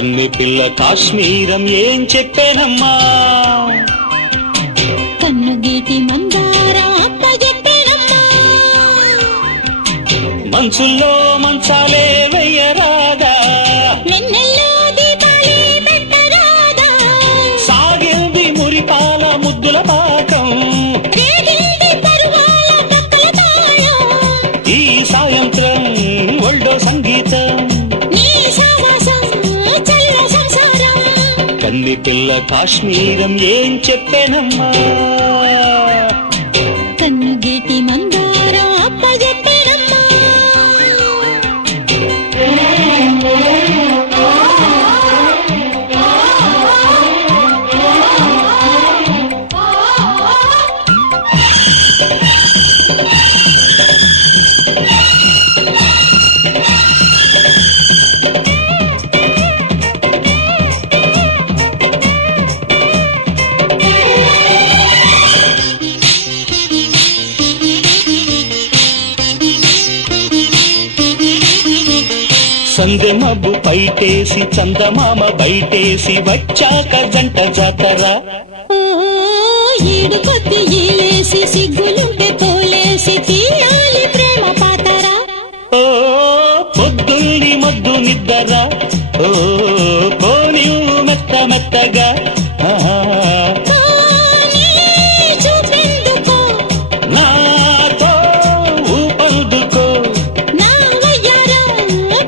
కన్ని పిల్ల కాశ్మీరం ఏం చెప్పేనమ్మా కన్ను గీటి మందారం అప్పజెప్పేనమ్మా మనసుల్లో మంచాలే వెయ్యరాదా వెన్నెల్లో దీపాలే పెట్టరాదా సాగింది మురిపాల ముద్దుల పాకం రేగింది పరువాల పక్కల తాళం ఈ సాయంత్రం ఒళ్ళో సంగీతం కన్ని పిల్ల కాశ్మీరం ఏం చెప్పేనమ్మా కన్ను గీటి మందారం అప్పజెప్పేనమ్మా సందె మబ్బు పైటేసి చందమామ బయటేసి వచ్చాక జంట జాతరా ఈడు కొద్ది ఈలేసి సిగ్గులుంటే తోలేసి తీయాలి ప్రేమ పాతరా ఓ పొద్దుల్ని మొద్దు నిద్దరా ఓ కోని మెత్త మెత్తగా చూపెందుకో నాతో ఊపందుకో నా వయ్యారం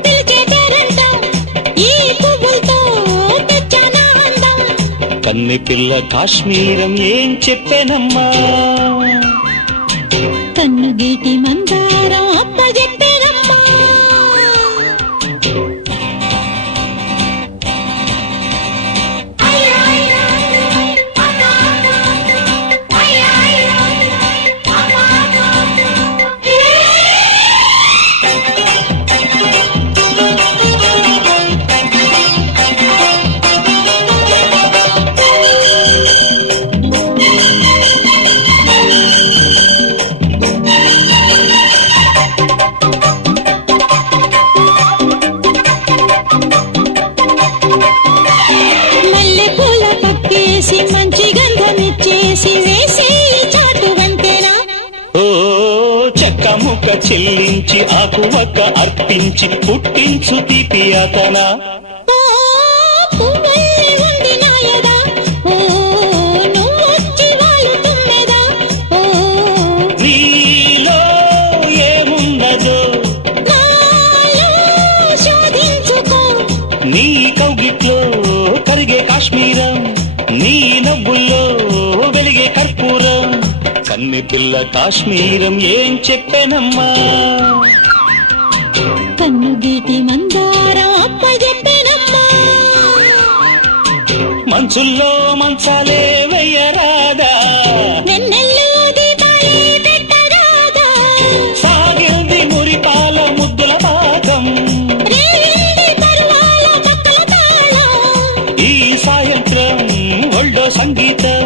పిలిచేటారంట ఈ పువ్వులతో తెచ్చానా అందం కన్ని పిల్ల కాశ్మీరం ఏం చెప్పేనమ్మా కన్ను గీటి మందారం అప్పజెప్పేనమ్మా మంచి గంధమిచ్చేసి వేసి చాటు వెంటేనా ఓ చెక్క ముక్క చెల్లించి ఆకు ఒక్క అర్పించి పుట్టించు తీపి అతనా పువ్వుల్ని ఉంది నాయదా ఓ నువ్వొచ్చి వాలుతున్నదా ఓ నీలో ఏమున్నదో నాలో శోధించుకో నీ కౌగిట్లో కరిగే కాశ్మీరం నీ నవ్వుల్లో వెలిగే కర్పూరం కన్ని పిల్ల కాశ్మీరం ఏం చెప్పేనమ్మా కన్ను గీటి మందారం అప్పజెప్పేనమ్మా మనసుల్లో మంచాలే వెయ్యరాదా వెన్నెల్లో దీపాలే పెట్టరాదా సాగింది మురిపాల ముద్దుల పాకం రేగింది పరువాల పక్కల తాళం ఈ సాయంత్రం ఒళ్ళో సంగీతం